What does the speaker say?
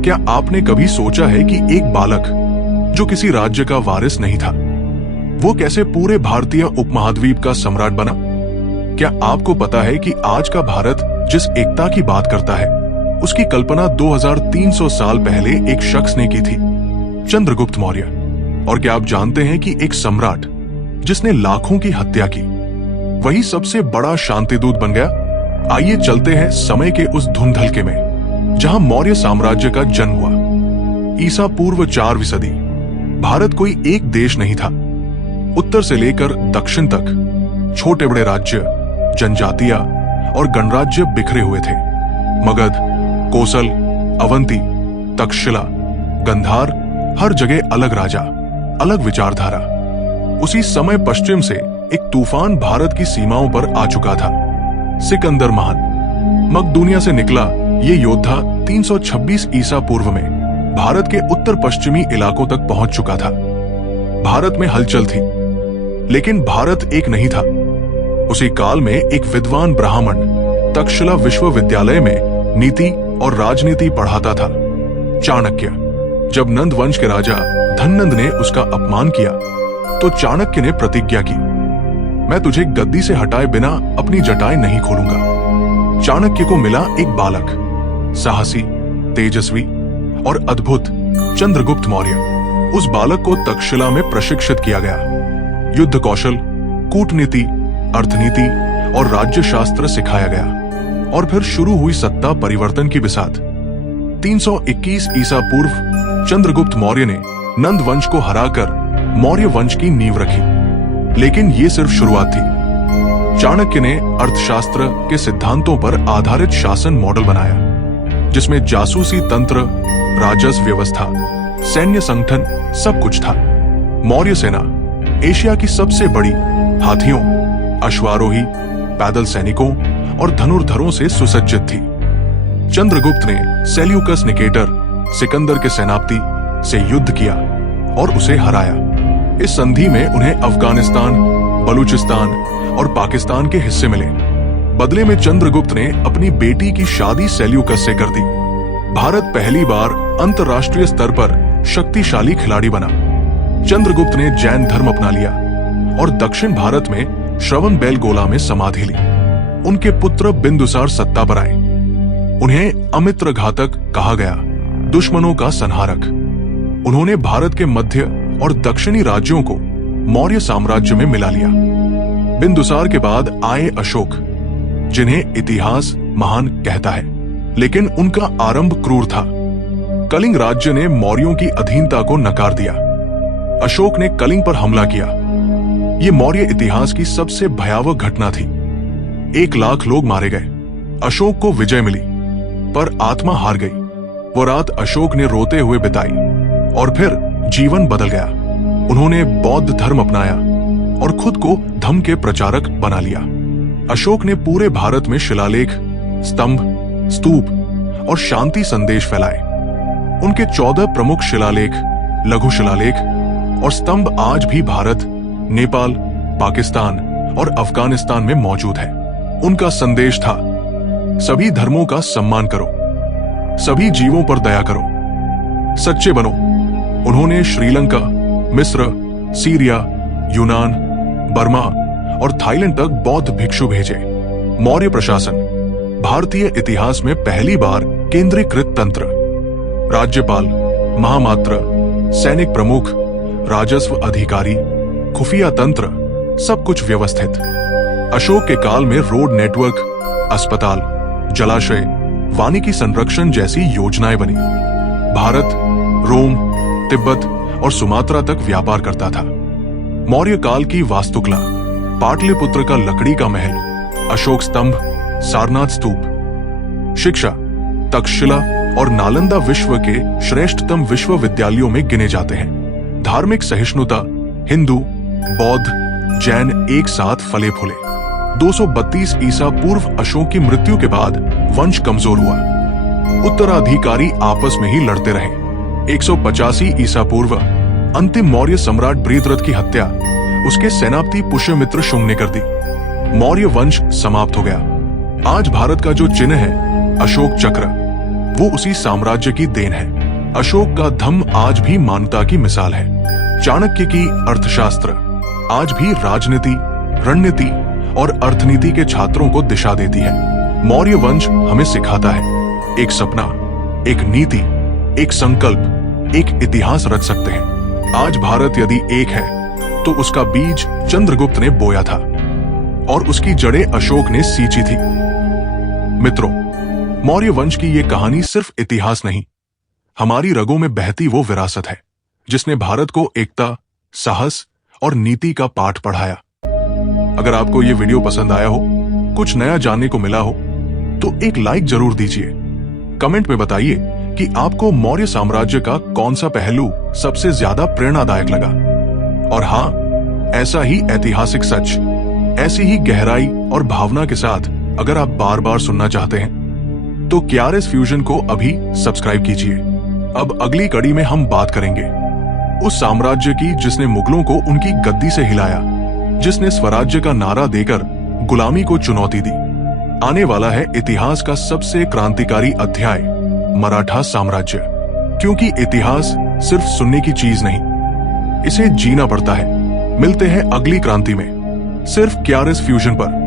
क्या आपने कभी सोचा है कि एक बालक जो किसी राज्य का वारिस नहीं था, वो कैसे पूरे भारतीय उपमहाद्वीप का सम्राट बना? क्या आपको पता है कि आज का भारत जिस एकता की बात करता है, उसकी कल्पना 2300 साल पहले एक शख्स ने की थी, चंद्रगुप्त मौर्य। और क्या आप जानते हैं कि एक सम्राट जिसने लाखों की हत्या की, वही सबसे बड़ा शांतिदूत बन गया? आइए चलते हैं समय के उस धुंधलके में जहां मौर्य साम्राज्य का जन्म हुआ। ईसा पूर्व 4वीं सदी। भारत कोई एक देश नहीं था। उत्तर से लेकर दक्षिण तक छोटे बड़े राज्य, जनजातियां और गणराज्य बिखरे हुए थे। मगध, कोसल, अवंती, तक्षशिला, गंधार, हर जगह अलग राजा, अलग विचारधारा। उसी समय पश्चिम से एक तूफान भारत की सीमाओं पर आ चुका था, सिकंदर महान। मकदूनिया से निकला ये योद्धा 326 ईसा पूर्व में भारत के उत्तर पश्चिमी इलाकों तक पहुंच चुका था। भारत में हलचल थी, लेकिन भारत एक नहीं था। उसी काल में एक विद्वान ब्राह्मण तक्षशिला विश्वविद्यालय में नीति और राजनीति पढ़ाता था, चाणक्य। जब नंद वंश के राजा धननंद ने उसका अपमान किया, तो चाणक्य ने प्रतिज्ञा की, मैं तुझे गद्दी से हटाए बिना अपनी जटाएं नहीं खोलूंगा। चाणक्य को मिला एक बालक, साहसी, तेजस्वी और अद्भुत, चंद्रगुप्त मौर्य। उस बालक को तक्षशिला में प्रशिक्षित किया गया। युद्ध कौशल, कूटनीति, अर्थनीति और राज्य शास्त्र सिखाया गया। और फिर शुरू हुई सत्ता परिवर्तन की बिसात। 321 ईसा पूर्व चंद्रगुप्त मौर्य ने नंद वंश को हराकर मौर्य वंश की नींव रखी। लेकिन ये सिर्फ शुरुआत थी। चाणक्य ने अर्थशास्त्र के सिद्धांतों पर आधारित शासन मॉडल बनाया, जिसमें जासूसी तंत्र, राजस्व व्यवस्था, सैन्य संगठन सब कुछ था। मौर्य सेना एशिया की सबसे बड़ी, हाथियों, अश्वारोही, पैदल सैनिकों और धनुर्धरों से सुसज्जित थी। चंद्रगुप्त ने सेल्यूकस निकेटर, सिकंदर के सेनापति से युद्ध किया और उसे हराया। इस संधि में उन्हें अफगानिस्तान, बलूचिस्तान और पाकिस्तान के हिस्से मिले। बदले में चंद्रगुप्त ने अपनी बेटी की शादी सेल्यूकस से कर दी। भारत पहली बार अंतर्राष्ट्रीय स्तर पर शक्तिशाली खिलाड़ी बना। चंद्रगुप्त ने जैन धर्म अपना लिया और दक्षिण भारत में श्रवणबेलगोला में समाधि ली। उनके पुत्र बिंदुसार सत्ता पर आए। उन्हें अमित्र घातक कहा गया, दुश्मनों का संहारक। उन्होंने भारत के मध्य और दक्षिणी राज्यों को मौर्य साम्राज्य में मिला लिया। बिंदुसार के बाद आए अशोक, जिन्हें इतिहास महान कहता है, लेकिन उनका आरंभ क्रूर था। कलिंग राज्य ने मौर्यों की अधीनता को नकार दिया। अशोक ने कलिंग पर हमला किया। ये मौर्य इतिहास की सबसे भयावह घटना थी। 1 लाख लोग मारे गए। अशोक को विजय मिली, पर आत्मा हार गई। वो रात अशोक ने रोते हुए बिताई और फिर जीवन बदल गया। उन्होंने बौद्ध धर्म अपनाया और खुद को धम्म के प्रचारक बना लिया। अशोक ने पूरे भारत में शिलालेख, स्तंभ, स्तूप और शांति संदेश फैलाए। उनके 14 प्रमुख शिलालेख, लघु शिलालेख और स्तंभ आज भी भारत, नेपाल, पाकिस्तान और अफगानिस्तान में मौजूद है। उनका संदेश था, सभी धर्मों का सम्मान करो, सभी जीवों पर दया करो, सच्चे बनो। उन्होंने श्रीलंका, मिस्र, सीरिया, यूनान, बर्मा और थाईलैंड तक बौद्ध भिक्षु भेजे। मौर्य प्रशासन भारतीय इतिहास में पहली बार केंद्रीकृत तंत्र, राज्यपाल, महामात्र, सैनिक प्रमुख, राजस्व अधिकारी, खुफिया तंत्र, सब कुछ व्यवस्थित। अशोक के काल में रोड नेटवर्क, अस्पताल, जलाशय, वानिकी संरक्षण जैसी योजनाएं बनी। भारत, रोम, तिब्बत और सुमात्रा तक व्यापार करता था। मौर्य काल की वास्तुकला, पाटलिपुत्र का लकड़ी का महल, अशोक स्तंभ, सारनाथ स्तूप। शिक्षा, तक्षशिला और नालंदा विश्व के श्रेष्ठतम विश्वविद्यालयों में गिने जाते हैं। धार्मिक सहिष्णुता, हिंदू, बौद्ध, जैन एक साथ फले फूले। 232 ईसा पूर्व अशोक की मृत्यु के बाद वंश कमजोर हुआ। उत्तराधिकारी आपस में ही लड़ते रहे। 185 ईसा पूर्व अंतिम मौर्य सम्राट बृहद्रथ की हत्या उसके सेनापति पुष्यमित्र शुंग ने कर दी। मौर्य वंश समाप्त हो गया। आज भारत का जो चिन्ह है, अशोक चक्र, वो उसी साम्राज्य की देन है। अशोक का धम्म आज भी मानवता की मिसाल है। चाणक्य की अर्थशास्त्र आज भी राजनीति, रणनीति और अर्थनीति के छात्रों को दिशा देती है। मौर्य वंश हमें सिखाता है एक सपना, एक नीति, एक संकल्प, एक इतिहास रच सकते हैं। आज भारत यदि एक है तो उसका बीज चंद्रगुप्त ने बोया था और उसकी जड़ें अशोक ने सींची थी। मित्रों, मौर्य वंश की ये कहानी सिर्फ इतिहास नहीं, हमारी रगों में बहती वो विरासत है जिसने भारत को एकता, साहस और नीति का पाठ पढ़ाया। अगर आपको ये वीडियो पसंद आया हो, कुछ नया जानने को मिला हो, तो एक लाइक जरूर दीजिए। कमेंट में बताइए कि आपको मौर्य साम्राज्य का कौन सा पहलू सबसे ज्यादा प्रेरणादायक लगा। और हाँ, ऐसा ही ऐतिहासिक सच, ऐसी ही गहराई और भावना के साथ अगर आप बार बार सुनना चाहते हैं तो KRS फ्यूजन को अभी सब्सक्राइब कीजिए। अब अगली कड़ी में हम बात करेंगे उस साम्राज्य की जिसने मुगलों को उनकी गद्दी से हिलाया, जिसने स्वराज्य का नारा देकर गुलामी को चुनौती दी। आने वाला है इतिहास का सबसे क्रांतिकारी अध्याय, मराठा साम्राज्य। क्योंकि इतिहास सिर्फ सुनने की चीज नहीं, इसे जीना पड़ता है। मिलते हैं अगली क्रांति में, सिर्फ KRS फ्यूजन पर।